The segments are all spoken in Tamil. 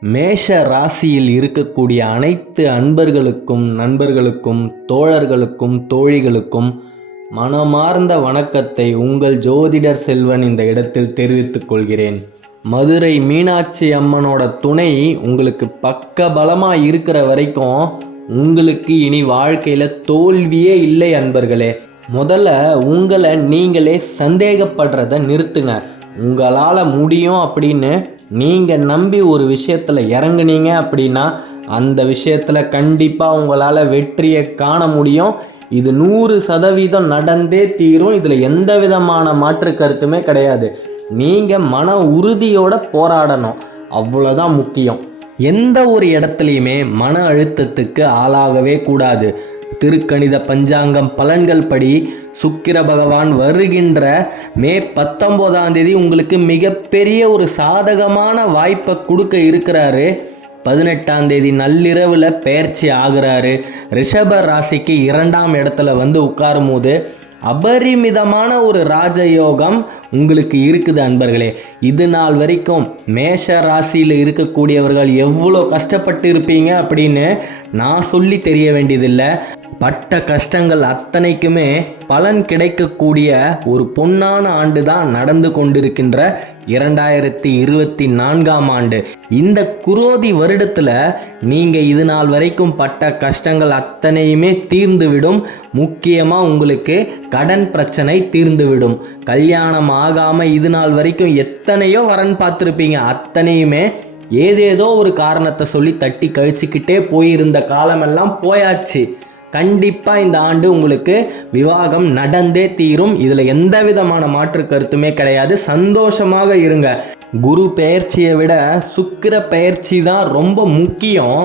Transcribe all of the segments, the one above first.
மேஷ ராசியில் இருக்கக்கூடிய அனைத்து அன்பர்களுக்கும் நண்பர்களுக்கும் தோழர்களுக்கும் தோழிகளுக்கும் மனமார்ந்த வணக்கத்தை உங்கள் ஜோதிடர் செல்வன் இந்த இடத்தில் தெரிவித்துக் கொள்கிறேன். மதுரை மீனாட்சி அம்மனோட துணை உங்களுக்கு பக்க பலமாக இருக்கிற வரைக்கும் உங்களுக்கு இனி வாழ்க்கையில் தோல்வியே இல்லை அன்பர்களே. முதல்ல உங்களை நீங்களே சந்தேகப்படுறத நிறுத்துங்க. உங்களால் முடியும் அப்படின்னு நீங்கள் நம்பி ஒரு விஷயத்தில் இறங்குனீங்க அப்படின்னா அந்த விஷயத்தில் கண்டிப்பாக உங்களால் வெற்றியை காண முடியும். இது நூறு சதவீதம் நடந்தே தீரும். இதில் எந்த விதமான மாற்று கருத்துமே கிடையாது. நீங்கள் மன உறுதியோட போராடணும். அவ்வளோதான் முக்கியம். எந்த ஒரு இடத்துலையுமே மன அழுத்தத்துக்கு ஆளாகவே கூடாது. திருக்கணித பஞ்சாங்கம் பலன்கள் படி சுக்கிர பகவான் வருகின்ற மே பத்தொம்போதாம் தேதி உங்களுக்கு மிகப்பெரிய ஒரு சாதகமான வாய்ப்பை கொடுக்க இருக்கிறாரு. பதினெட்டாம் தேதி நள்ளிரவில் பெயர்ச்சி ஆகிறாரு. ரிஷப ராசிக்கு இரண்டாம் இடத்துல வந்து உட்காரும் போது அபரிமிதமான ஒரு ராஜயோகம் உங்களுக்கு இருக்குது அன்பர்களே. இது நாள் வரைக்கும் மேஷ ராசியில் இருக்கக்கூடியவர்கள் எவ்வளோ கஷ்டப்பட்டு இருப்பீங்க அப்படின்னு நான் சொல்லி தெரிய வேண்டியதில்லை. பட்ட கஷ்டங்கள் அத்தனைக்குமே பலன் கிடைக்கக்கூடிய ஒரு பொன்னான ஆண்டு தான் நடந்து கொண்டிருக்கின்ற இரண்டாயிரத்தி இருபத்தி நான்காம் ஆண்டு. இந்த குரோதி வருடத்தில் நீங்கள் இது நாள் வரைக்கும் பட்ட கஷ்டங்கள் அத்தனையுமே தீர்ந்துவிடும். முக்கியமாக உங்களுக்கு கடன் பிரச்சனை தீர்ந்துவிடும். கல்யாணம் ஆகாமல் இது நாள் வரைக்கும் எத்தனையோ வரன் பார்த்துருப்பீங்க. அத்தனையுமே ஏதேதோ ஒரு காரணத்தை சொல்லி தட்டி கழிச்சுக்கிட்டே போயிருந்த காலமெல்லாம் போயாச்சு. கண்டிப்பாக இந்த ஆண்டு உங்களுக்கு விவாகம் நடந்தே தீரும். இதில் எந்த விதமான மாற்று கருத்துமே கிடையாது. சந்தோஷமாக இருங்க. குரு பெயர்ச்சியை விட சுக்கிர பெயர்ச்சி தான் ரொம்ப முக்கியம்.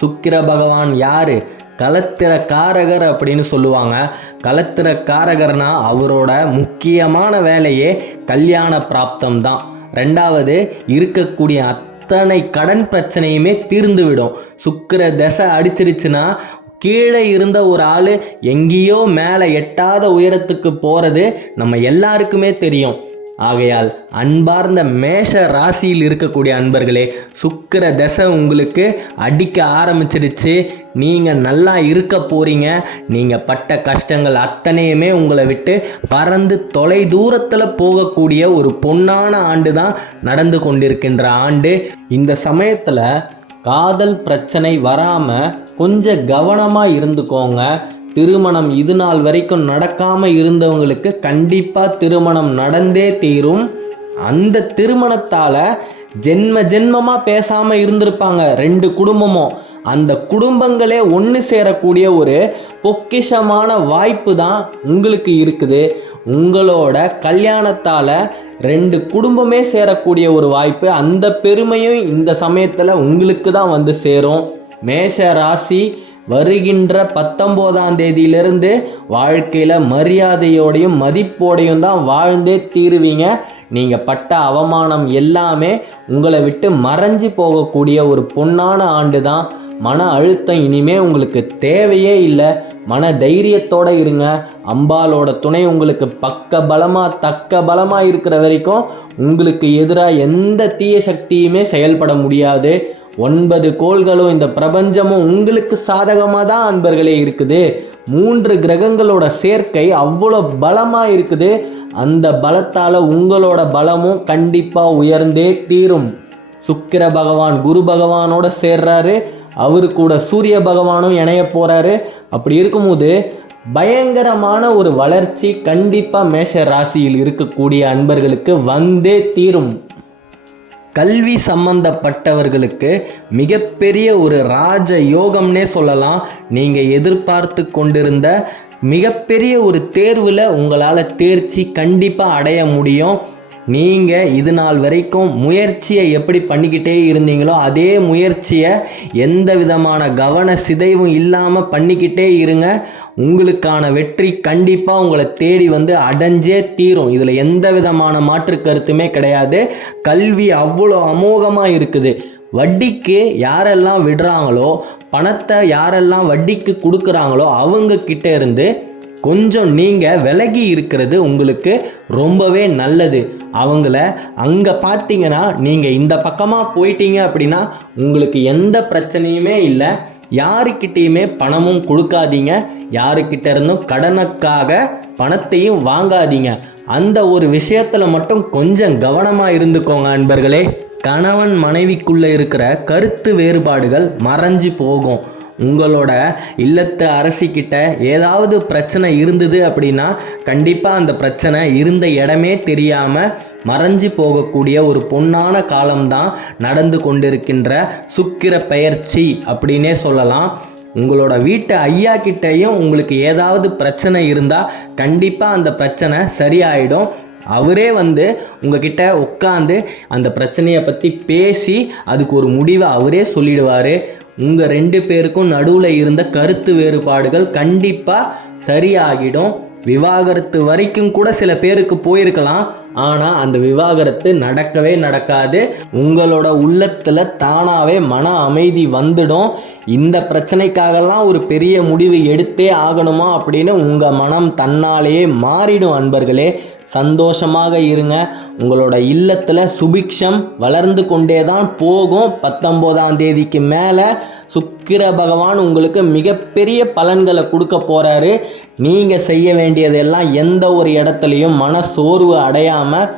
சுக்கிர பகவான் யார்? கலத்திர காரகர் அப்படின்னு சொல்லுவாங்க. கலத்திர காரகர்னா அவரோட முக்கியமான வேலையே கல்யாண பிராப்தம் தான். ரெண்டாவது இருக்கக்கூடிய அத்தனை கடன் பிரச்சனையுமே தீர்ந்துவிடும். சுக்கிர தசை அடிச்சிருச்சுன்னா கீழே இருந்த ஒரு ஆள் எங்கேயோ மேலே எட்டாத உயரத்துக்கு போகிறது நம்ம எல்லாருக்குமே தெரியும். ஆகையால் அன்பார்ந்த மேஷ ராசியில் இருக்கக்கூடிய அன்பர்களே சுக்கிர தசை உங்களுக்கு அடிக்க ஆரம்பிச்சிடுச்சு. நீங்கள் நல்லா இருக்க போகிறீங்க நீங்கள் பட்ட கஷ்டங்கள் அத்தனையுமே உங்களை விட்டு பறந்து தொலை தூரத்தில் போகக்கூடிய ஒரு பொன்னான ஆண்டு தான் நடந்து கொண்டிருக்கின்ற ஆண்டு. இந்த சமயத்தில் காதல் பிரச்சனை வராமல் கொஞ்சம் கவனமாக இருந்துக்கோங்க. திருமணம் இது நாள் வரைக்கும் நடக்காமல் இருந்தவங்களுக்கு கண்டிப்பாக திருமணம் நடந்தே தீரும். அந்த திருமணத்தால் ஜென்ம ஜென்மமாக பேசாமல் இருந்திருப்பாங்க ரெண்டு குடும்பமும். அந்த குடும்பங்களே ஒன்று சேரக்கூடிய ஒரு பொக்கிஷமான வாய்ப்பு தான் உங்களுக்கு இருக்குது. உங்களோட கல்யாணத்தால் ரெண்டு குடும்பமே சேரக்கூடிய ஒரு வாய்ப்பு அந்த பெருமையும் இந்த சமயத்தில் உங்களுக்கு தான் வந்து சேரும். மேஷ ராசி வருகின்ற பத்தொம்போதாம் தேதியிலிருந்து வாழ்க்கையில் மரியாதையோடையும் மதிப்போடையும் தான் வாழ்ந்தே தீருவீங்க. நீங்கள் பட்ட அவமானம் எல்லாமே உங்களை விட்டு மறைஞ்சு போகக்கூடிய ஒரு பொன்னான ஆண்டு தான். மன அழுத்தம் இனிமே உங்களுக்கு தேவையே இல்லை. மன தைரியத்தோட இருங்க. அம்பாலோட துணை உங்களுக்கு பக்க பலமாக தக்க பலமாக இருக்கிற வரைக்கும் உங்களுக்கு எதிராக எந்த தீய சக்தியுமே செயல்பட முடியாது. ஒன்பது கோள்களும் இந்த பிரபஞ்சமும் உங்களுக்கு சாதகமாக தான் அன்பர்களே இருக்குது. மூன்று கிரகங்களோட சேர்க்கை அவ்வளோ பலமாக இருக்குது அந்த பலத்தால் உங்களோட பலமும் கண்டிப்பாக உயர்ந்தே தீரும். சுக்கிர பகவான் குரு பகவானோட சேர்றாரு. அவரு கூட சூரிய பகவானும் இணைய போகிறாரு அப்படி இருக்கும்போது பயங்கரமான ஒரு வளர்ச்சி கண்டிப்பாக மேஷ ராசியில் இருக்கக்கூடிய அன்பர்களுக்கு வந்தே தீரும். கல்வி சம்பந்தப்பட்டவர்களுக்கு மிகப்பெரிய ஒரு ராஜ யோகம்னே சொல்லலாம். நீங்கள் எதிர்பார்த்து கொண்டிருந்த மிகப்பெரிய ஒரு தேர்வில் உங்களால் தேர்ச்சி கண்டிப்பாக அடைய முடியும். நீங்கள் இது நாள் வரைக்கும் முயற்சியை எப்படி பண்ணிக்கிட்டே இருந்தீங்களோ அதே முயற்சியை எந்த விதமான கவன சிதைவும் இல்லாமல் பண்ணிக்கிட்டே இருங்க. உங்களுக்கான வெற்றி கண்டிப்பாக உங்களை தேடி வந்து அடைஞ்சே தீரும். இதில் எந்த விதமான மாற்று கருத்துமே கிடையாது. கல்வி அவ்வளோ அமோகமாக இருக்குது. வட்டிக்கு யாரெல்லாம் விடுறாங்களோ பணத்தை யாரெல்லாம் வட்டிக்கு கொடுக்குறாங்களோ அவங்க கிட்டே இருந்து கொஞ்சம் நீங்கள் விலகி இருக்கிறது உங்களுக்கு ரொம்பவே நல்லது. அவங்கள அங்கே பார்த்தீங்கன்னா நீங்கள் இந்த பக்கமாக போயிட்டீங்க அப்படின்னா உங்களுக்கு எந்த பிரச்சனையுமே இல்லை. யாருக்கிட்டேயுமே பணமும் கொடுக்காதீங்க. யாருக்கிட்ட இருந்தும் கடனுக்காக பணத்தையும் வாங்காதீங்க. அந்த ஒரு விஷயத்தில் மட்டும் கொஞ்சம் கவனமாக இருந்துக்கோங்க அன்பர்களே. கணவன் மனைவிக்குள்ளே இருக்கிற கருத்து வேறுபாடுகள் மறைஞ்சு போகும். உங்களோட இல்லத்து அரசிக்கிட்ட ஏதாவது பிரச்சனை இருந்தது அப்படின்னா கண்டிப்பாக அந்த பிரச்சனை இருந்த இடமே தெரியாமல் மறைஞ்சு போகக்கூடிய ஒரு பொன்னான காலம்தான் நடந்து கொண்டிருக்கின்ற சுக்கிர பெயர்ச்சி அப்படின்னே சொல்லலாம். உங்களோட வீட்டு ஐயா கிட்டேயும் உங்களுக்கு ஏதாவது பிரச்சனை இருந்தால் கண்டிப்பாக அந்த பிரச்சனை சரியாயிடும். அவரே வந்து உங்ககிட்ட உட்காந்து அந்த பிரச்சனையை பற்றி பேசி அதுக்கு ஒரு முடிவை அவரே சொல்லிடுவார். உங்கள் ரெண்டு பேருக்கும் நடுவில் இருந்த கருத்து வேறுபாடுகள் கண்டிப்பாக சரியாகிடும். விவாகரத்து வரைக்கும் கூட சில பேருக்கு போயிருக்கலாம். ஆனால் அந்த விவாகரத்து நடக்கவே நடக்காது. உங்களோட உள்ளத்தில் தானாகவே மன அமைதி வந்துடும். இந்த பிரச்சனைக்காகலாம் ஒரு பெரிய முடிவு எடுத்தே ஆகணுமா அப்படின்னு உங்கள் மனம் தன்னாலேயே மாறிடும் அன்பர்களே. சந்தோஷமாக இருங்க. உங்களோட இல்லத்தில் சுபிக்ஷம் வளர்ந்து கொண்டே தான் போகும். பத்தொம்போதாம் தேதிக்கு மேலே சுக்கிர பகவான் உங்களுக்கு மிகப்பெரிய பலன்களை கொடுக்க போகிறாரு நீங்கள் செய்ய வேண்டியதெல்லாம் எந்த ஒரு இடத்துலையும் மன சோர்வு அடையாமல்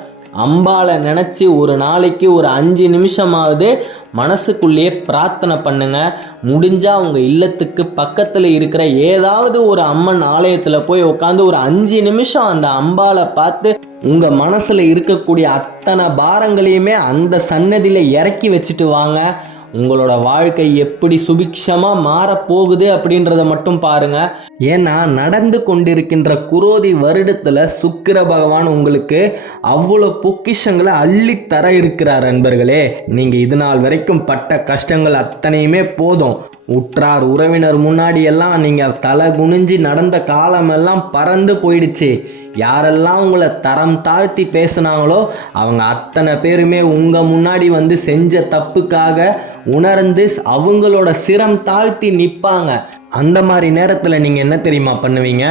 அம்பாளை நினச்சி ஒரு நாளைக்கு ஒரு அஞ்சு நிமிஷமாவது மனசுக்குள்ளேயே பிரார்த்தனை பண்ணுங்க. முடிஞ்சால் உங்கள் இல்லத்துக்கு பக்கத்தில் இருக்கிற ஏதாவது ஒரு அம்மன் ஆலயத்தில் போய் உட்காந்து ஒரு அஞ்சு நிமிஷம் அந்த அம்பாளை பார்த்து உங்கள் மனசில் இருக்கக்கூடிய அத்தனை பாரங்களையுமே அந்த சன்னதியில் இறக்கி வச்சுட்டு வாங்க. உங்களோட வாழ்க்கை எப்படி சுபிக்ஷமாக மாறப்போகுது அப்படின்றத மட்டும் பாருங்க. ஏன்னா நடந்து கொண்டிருக்கின்ற குரோதி வருடத்தில் சுக்கிர பகவான் உங்களுக்கு அவ்வளோ பொக்கிஷங்களை அள்ளித்தர இருக்கிறார் அன்பர்களே. நீங்கள் இது நாள் வரைக்கும் பட்ட கஷ்டங்கள் அத்தனையுமே போதும். உற்றார் உறவினர் முன்னாடி எல்லாம் நீங்கள் தலை குனிஞ்சு நடந்த காலமெல்லாம் பறந்து போயிடுச்சு. யாரெல்லாம் உங்களை தரம் தாழ்த்தி பேசுனாங்களோ அவங்க அத்தனை பேருமே உங்கள் முன்னாடி வந்து செஞ்ச தப்புக்காக உணர்ந்து அவங்களோட சிரம் தாழ்த்தி நிற்பாங்க அந்த மாதிரி நேரத்தில் நீங்கள் என்ன தெரியுமா பண்ணுவீங்க?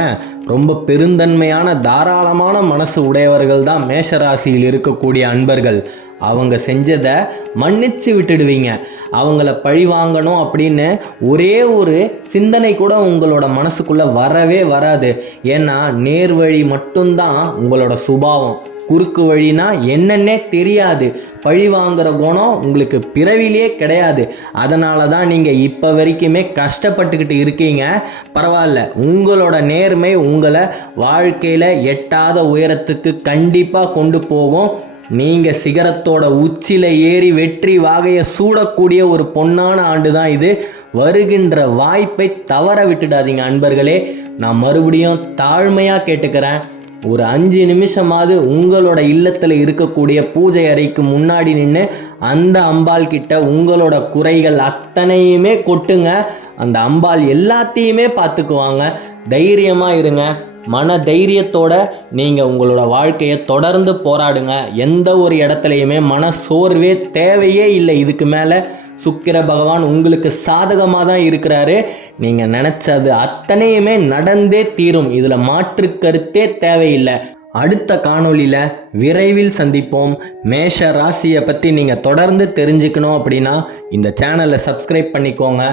ரொம்ப பெருந்தன்மையான தாராளமான மனசு உடையவர்கள் தான் மேஷராசியில் இருக்கக்கூடிய அன்பர்கள். அவங்க செஞ்சதை மன்னிச்சு விட்டுடுவீங்க. அவங்கள பழி வாங்கணும் அப்படின்னு ஒரே ஒரு சிந்தனை கூட உங்களோட மனசுக்குள்ளே வரவே வராது. ஏன்னா நேர் வழி மட்டும்தான் உங்களோட சுபாவம். குறுக்கு வழினா என்னன்னே தெரியாது. பழி வாங்குற குணம் உங்களுக்கு பிறவிலே கிடையாது. அதனால தான் நீங்கள் இப்போ வரைக்குமே கஷ்டப்பட்டுக்கிட்டு இருக்கீங்க. பரவாயில்ல உங்களோட நேர்மை உங்களை வாழ்க்கையில் எட்டாத உயரத்துக்கு கண்டிப்பாக கொண்டு போகும். நீங்கள் சிகரத்தோட உச்சியில் ஏறி வெற்றி வாகையை சூடக்கூடிய ஒரு பொன்னான ஆண்டு தான் இது. வருகின்ற வாய்ப்பை தவற விட்டுடாதீங்க அன்பர்களே. நான் மறுபடியும் தாழ்மையாக கேட்டுக்கிறேன். ஒரு அஞ்சு நிமிஷமாவது உங்களோட இல்லத்தில் இருக்கக்கூடிய பூஜை அறைக்கு முன்னாடி நின்று அந்த அம்பாள் கிட்ட உங்களோட குறைகள் அத்தனையுமே கொட்டுங்க. அந்த அம்பாள் எல்லாத்தையுமே பார்த்துக்குவாங்க. தைரியமாக இருங்க. மன தைரியத்தோட நீங்கள் உங்களோட வாழ்க்கையை தொடர்ந்து போராடுங்க. எந்த ஒரு இடத்துலையுமே மன சோர்வே தேவையே இல்லை. இதுக்கு மேலே சுக்கிர பகவான் உங்களுக்கு சாதகமாக தான் இருக்கிறாரு. நீங்கள் நினச்சது அத்தனையுமே நடந்தே தீரும். இதில் மாற்று கருத்தே தேவையில்லை. அடுத்த காணொளியில் விரைவில் சந்திப்போம். மேஷ ராசியை பற்றி நீங்கள் தொடர்ந்து தெரிஞ்சுக்கணும் அப்படின்னா இந்த சேனலை சப்ஸ்கிரைப் பண்ணிக்கோங்க.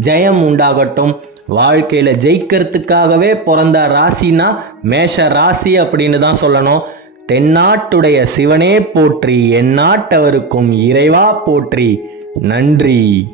ஜெயம் உண்டாகட்டும். வாழ்க்கையில் ஜெயிக்கிறதுக்காகவே பிறந்த ராசினா மேஷ ராசி அப்படின்னு தான் சொல்லணும். தென்னாட்டுடைய சிவனே போற்றி எந்நாட்டவருக்கும் இறைவா போற்றி. நன்றி.